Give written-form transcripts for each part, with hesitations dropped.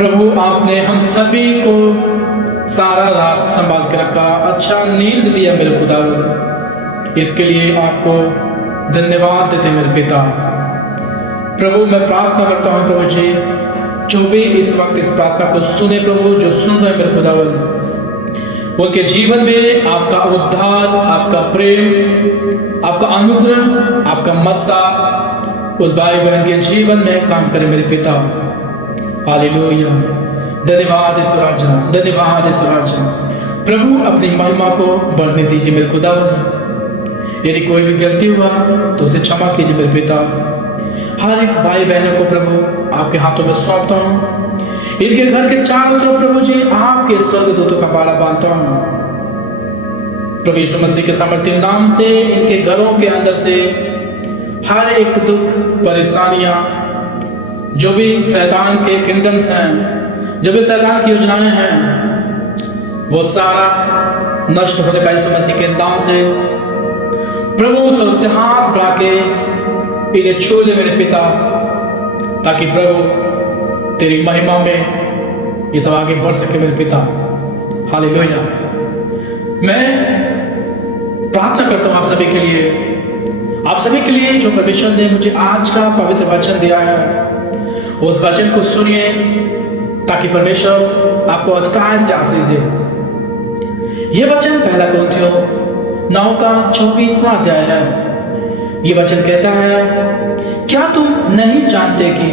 प्रभु आपने हम सभी को सारा रात संभाल के रखा, अच्छा नींद दिया मेरे खुदावन, इसके लिए आपको धन्यवाद देते मेरे पिता। प्रभु मैं प्रार्थना करता हूँ प्रभु जी, जो भी इस वक्त इस प्रार्थना को सुने प्रभु, जो सुन रहे मेरे खुदावन, उनके जीवन में आपका उद्धार, आपका प्रेम, आपका अनुग्रह, आपका मस्सा उस भाई बहन के जीवन में काम करे मेरे पिता। हालेलुया। धन्यवाद यीशु राजा, धन्यवाद यीशु राजा। प्रभु अपनी महिमा को बढ़ने दीजिए मेरे खुदावन। यदि कोई भी गलती हुआ तो उसे क्षमा कीजिए मेरे पिता। हर एक भाई बहनों को प्रभु आपके हाथों में सौंपता हूँ। इनके घर के चारों तरफ प्रभु जी आपके स्वर्गदूतों का पाला बांधता हूँ। प्रभु यीशु मसीह के सामर्थ्य नाम से इनके घरों के अंदर से हर एक दुख, परेशानियां, जो भी शैतान के किंगडम्स हैं, जो भी शैतान की योजनाएं हैं, वो सारा नष्ट होने का यीशु मसीह के नाम से प्रभु स्वर्ग से हाथ बढ़ा के इन्हें छू ले मेरे पिता, ताकि प्रभु तेरी महिमा में ये सब आगे बढ़ सके मेरे पिता। हालेलुया। मैं प्रार्थना करता हूँ आप सभी के लिए जो परमेश्वर ने मुझे आज का पवित्र वचन दिया है, उस वचन को सुनिए ताकि परमेश्वर आपको अधिकार से आशीष दे। ये वचन पहला कुरिन्थियों 9 का 24वां अध्याय है। ये वचन कहता है, क्या तुम नहीं जानते कि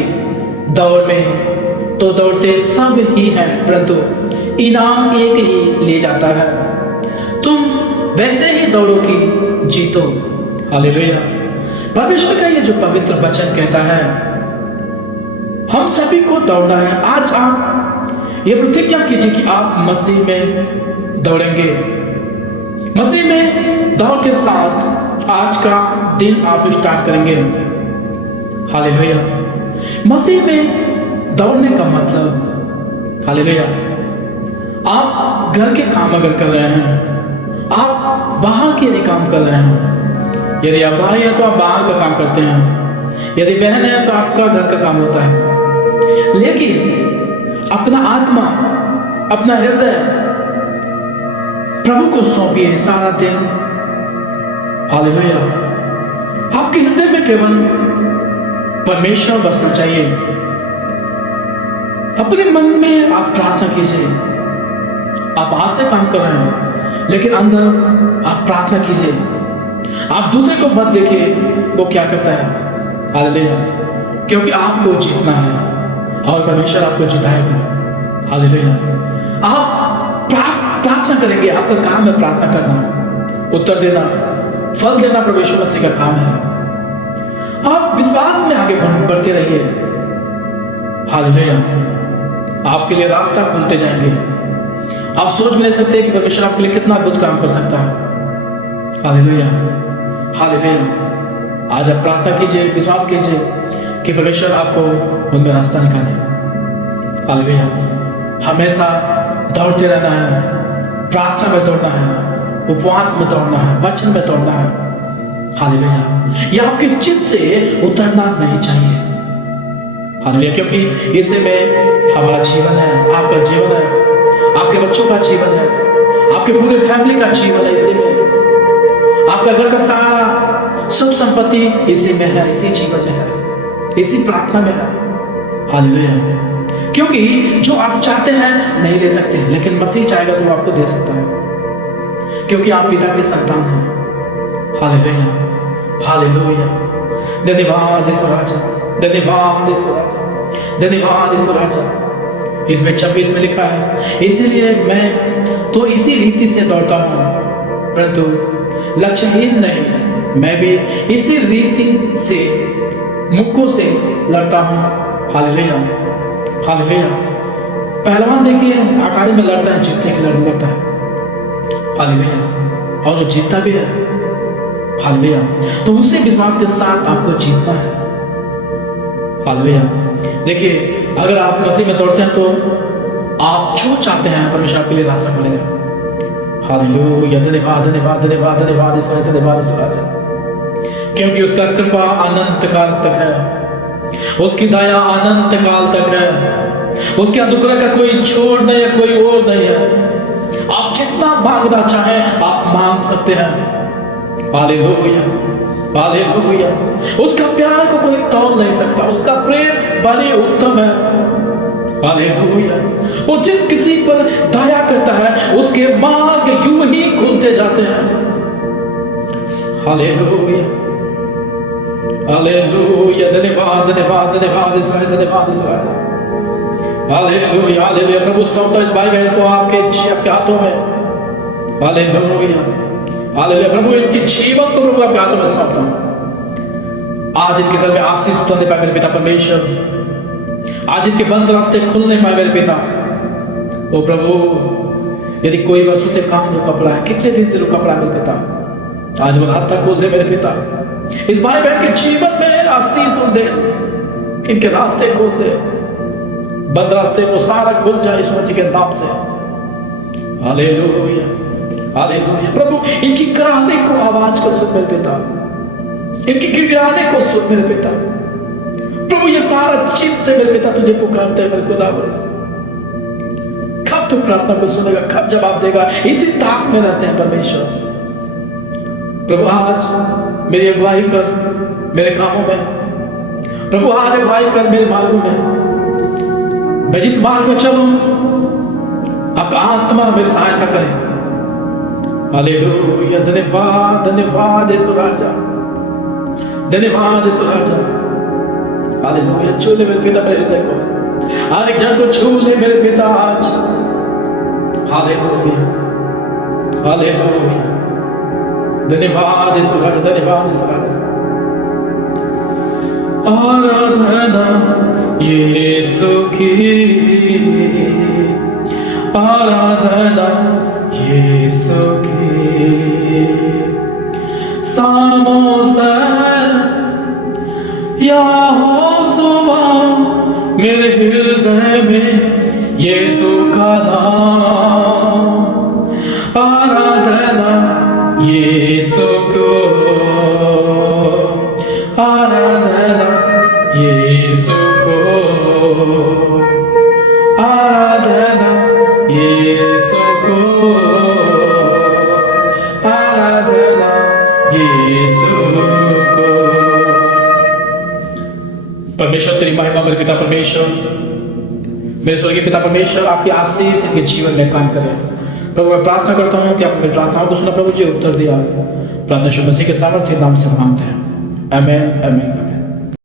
दौड़ में तो दौड़ते सब ही हैं, परंतु इनाम एक ही ले जाता है। तुम वैसे ही दौड़ो कि जीतो। हालेलुया। परमेश्वर का ये जो पवित्र वचन कहता है, हम सभी को दौड़ना है। आज आप ये प्रतिज्ञा कीजिए कि आप मसीह में दौड़ेंगे। मसीह में दौड़ के साथ आज का दिन आप स्टार्ट करेंगे। हालेलुया। मसीह में दौड़ने का मतलब, हालेलुया, आप घर के काम अगर कर रहे हैं, आप बाहर के लिए काम कर रहे हैं। यदि आप भाई हैं तो आप बाहर का काम करते हैं, यदि बहन है तो आपका घर का काम होता है। लेकिन अपना आत्मा, अपना हृदय प्रभु को सौंपिए सारा दिन। हालेलुया। आपके हृदय में केवल परमेश्वर बसना चाहिए। अपने मन में आप प्रार्थना कीजिए। आप हाथ से काम कर रहे हैं, लेकिन अंदर आप प्रार्थना कीजिए। आप दूसरे को मत देखिए वो क्या करता है। हालेलुया। क्योंकि आपको जीतना है और परमेश्वर आपको जिताएगा। हालेलुया। आप प्रार्थना करेंगे, आपका काम है प्रार्थना करना, उत्तर देना, फल देना प्रभु यीशु मसीह का काम है। आप विश्वास में आगे बढ़ते रहिए। हालेलुया। आपके लिए रास्ता खुलते जाएंगे। आप सोच भी नहीं सकते कि परमेश्वर आपके लिए कितना अद्भुत काम कर सकता है। हालेलुया। हालेलुया। आज आप प्रार्थना कीजिए, विश्वास कीजिए कि परमेश्वर आपको उनमें रास्ता निकाले। हालेलुया। हमेशा दौड़ते रहना है, प्रार्थना में दौड़ना है, उपवास में दौड़ना है, वचन में दौड़ना है। हालेलुया। यह आपके चित्त से उतरना नहीं चाहिए। हालेलुया। क्योंकि इसी में हमारा जीवन है, आपका जीवन है, आपके बच्चों का जीवन है, आपके पूरे फैमिली का जीवन है। इसी में आपका घर का सारा सुख संपत्ति इसी में है, इसी जीवन में है, इसी प्रार्थना में है। हालेलुया। क्योंकि जो आप चाहते हैं नहीं ले सकते, लेकिन मसीह चाहेगा तो आपको दे सकता है, क्योंकि आप पिता के संतान हैं। हालेलुया। हालेलुया। धन्यवाद यीशु राजा, धन्यवाद यीशु राजा, धन्यवाद यीशु राजा। इसमें 26 में लिखा है, इसीलिए मैं तो इसी रीति से दौड़ता हूँ, परंतु लक्ष्यहीन नहीं, मैं भी इसी रीति से मुक्कों से लड़ता हूँ। हालेलुया। हालेलुया। पहलवान देखिए अखाड़े में लड़ता है, जीतने के लिए लड़ता है। हालेलुया। और वो जीतता भी है। हालेलुया। तो उसी विश्वास के साथ आपको जीतना है। हालेलुया। देखिए अगर आप मसीह में दौड़ते हैं तो आप जो चाहते हैं परमेश्वर आपके लिए रास्ता खोलेगा। हालेलुया। धन्यवाद धन्यवाद धन्यवाद धन्यवाद ईश्वर, धन्यवाद ईश्वर राजा, क्योंकि उसका कृपा अनंत काल तक है, उसकी दया अनंत काल तक है। उसके अनुग्रह का कोई छोड़ नहीं है, कोई और नहीं है। आप जितना मांगना चाहें आप मांग सकते हैं। Hallelujah, hallelujah. उसका प्यार को कोई तौल नहीं सकता, उसका प्रेम बड़ी उत्तम है। हालेलुया। वो जिस किसी पर दया करता है उसके मार्ग यूं ही खुलते जाते हैं। Hallelujah, hallelujah. धन्यवाद, धन्यवाद, धन्यवाद इसराइल, धन्यवाद इसराइल। Hallelujah, hallelujah. प्रभु सौंपता इस भाई बहन को आपके हाथों में। Hallelujah, hallelujah. प्रभु इनकी जीवन को प्रभु आपके हाथों में सौंपता हूं। आज इनके घर में आशीष तो दे पाए मेरे पिता परमेश्वर। आज इनके बंद रास्ते खुलने पाए मेरे पिता। ओ प्रभु, यदि कोई वर्षों से काम रुका पड़ा है, कितने दिन से रुका पड़ा है मेरे पिता, आज वो रास्ता खोल दे मेरे पिता। इस भाई बहन के जीवन में आशीष दे, इनके रास्ते खोल दे, बंद रास्ते वो सारा खुल जाए यीशु मसीह के नाम से। Hallelujah, hallelujah. प्रभु इनकी कराहने को आवाज को सुन मेरे पिता, इनकी गिड़गिड़ाने को सुन मेरे पिता। प्रभु ये सारा चित से मेरे पिता तुझे पुकारते हैं मेरे खुदावन। कब तू प्रार्थना को सुनेगा, कब जवाब देगा, इसी ताक में रहते हैं परमेश्वर। प्रभु आज मेरी अगुवाई कर मेरे कामों में, प्रभु आज अगुवाई कर मेरे मार्गों में। मैं जिस मार्ग में चलूं आपका आत्मा मेरी सहायता करे। हालेलुया। धन्यवाद, धन्यवाद यीशु राजा, धन्यवाद यीशु राजा। हालेलुया। छू ले मेरे पिता मेरे हृदय को, हर एक जन को छू ले मेरे पिता आज। Hallelujah, hallelujah. धन्यवाद यीशु राजा, धन्यवाद यीशु राजा। आराधना यीशु की, आराधना यीशु की। सामोसर या हो सुबह मेरे हृदय में यीशु का नाम। आराधना यीशु को, आराधना यीशु को, आराधना यीशु को, आराधना यीशु को। परमेश्वर तेरी महिमा मेरे पिता परमेश्वर, मेरे स्वर्गीय पिता परमेश्वर आपकी आशीष इनके जीवन में काम करे। प्रभु मैं प्रार्थना करता हूँ कि आप मेरी प्रार्थनाओं को सुना, प्रभु जी उत्तर दिया। प्रार्थना यीशु मसीह के सामर्थ्य नाम से मांगते हैं, आमीन, आमीन।